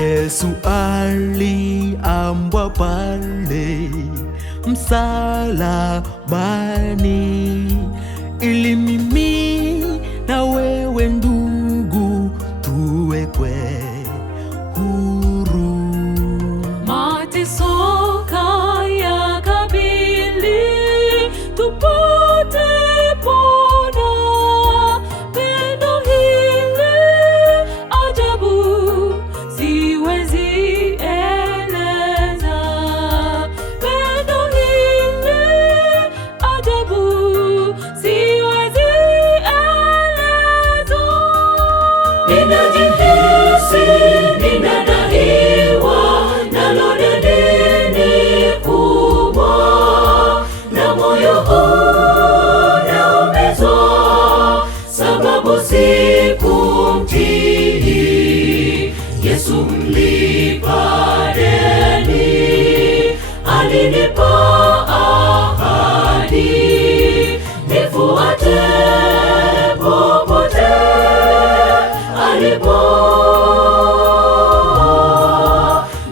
Yesu aliambwa pale msalabani, ili mimi na wewe ndugu tuwekwe huru. Mateso yakabili tupate pona, pendo hili ajabu siwezi eleza, pendo hili ajabu siwezi eleza. Ninajihisi ninadaiwa nalo deni kubwa, na moyo unaumizwa sababu sikumtii Yesu mlipa deni. Alinipa ahadi nifuate popote alipo.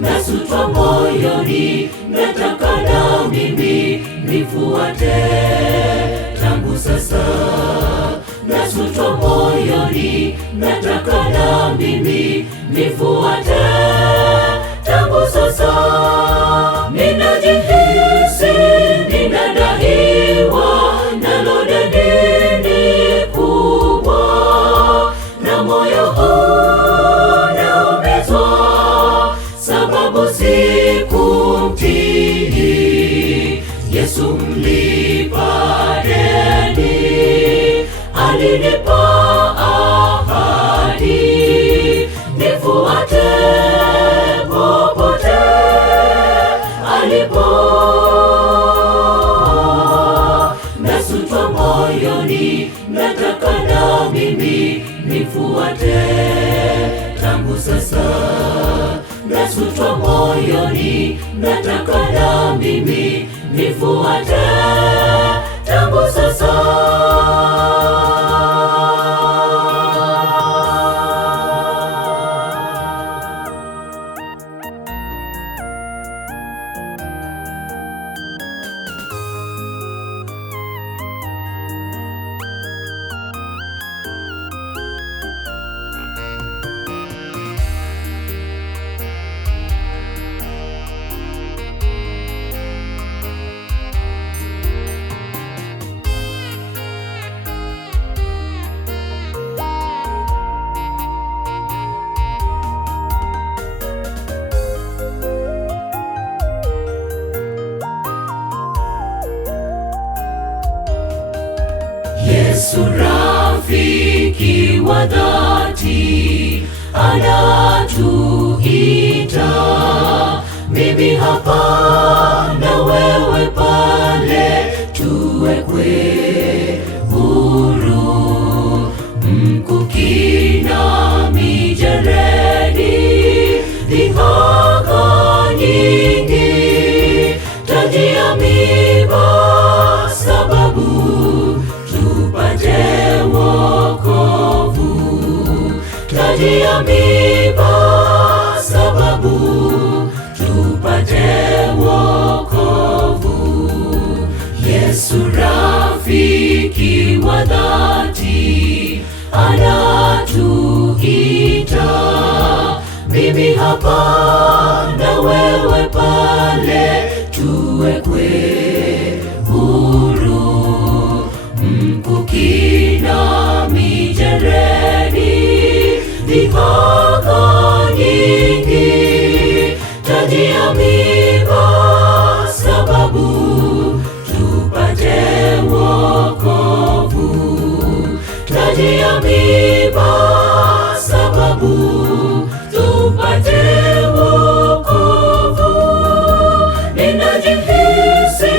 Nasutwa moyoni, nataka na mimi nifuate tangu sasa. Nasutwa moyoni, nataka na mimi nifuate tangu sasa. Ninajihisi ninadaiwa nalo deni kubwa, na moyo unaumizwa sababu sikumtii Yesu mlipa deni. Alinipa ahadi nifuate popote alipo. Nasutwa moyoni, nataka na mimi nifuate tangu sasa. Nasutwa moyoni, nataka na mimi nifuate tangu sasa. Yesu rafiki wa dhati anatuita, mimi hapa na wewe pale, tuwekwe huru. Mkuki na mijeredi, dhihaka nyingi, taji ya miiba sababu tupate wokovu. Taji ya miiba sababu tupate wokovu. Yesu rafiki wa dhati anatuita, mimi hapa na wewe pale, tuwekwe huru. Mkuki na mijeredi, dhihaka nyingi, taji ya miiba sababu tupate wokovu. Taji ya miiba sababu tupate wokovu. Ninajihisi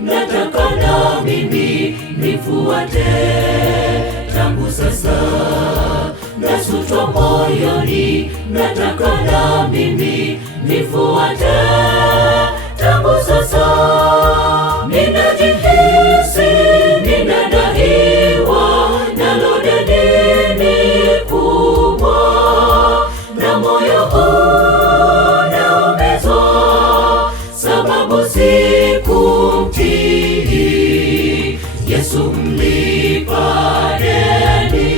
nataka na mimi nifuate. Tangu sasa nasutwa moyoni, nataka na mimi nifuate. Tangu sasa ninajihisi ninadaiwa, nalo deni kubwa, na moyo unaumizwa sababu sikumtii Yesu mlipa deni.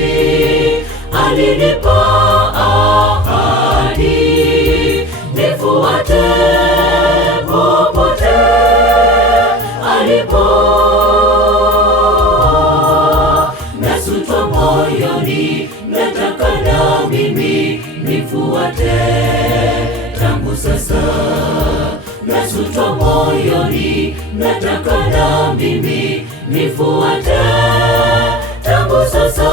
Alinipa ahadi nifuate popote alipo. Nasutwa moyoni, nataka na mimi nifuate. Tangu sasa nasutwa moyoni, nataka na mimi nifuate. Tangu sasa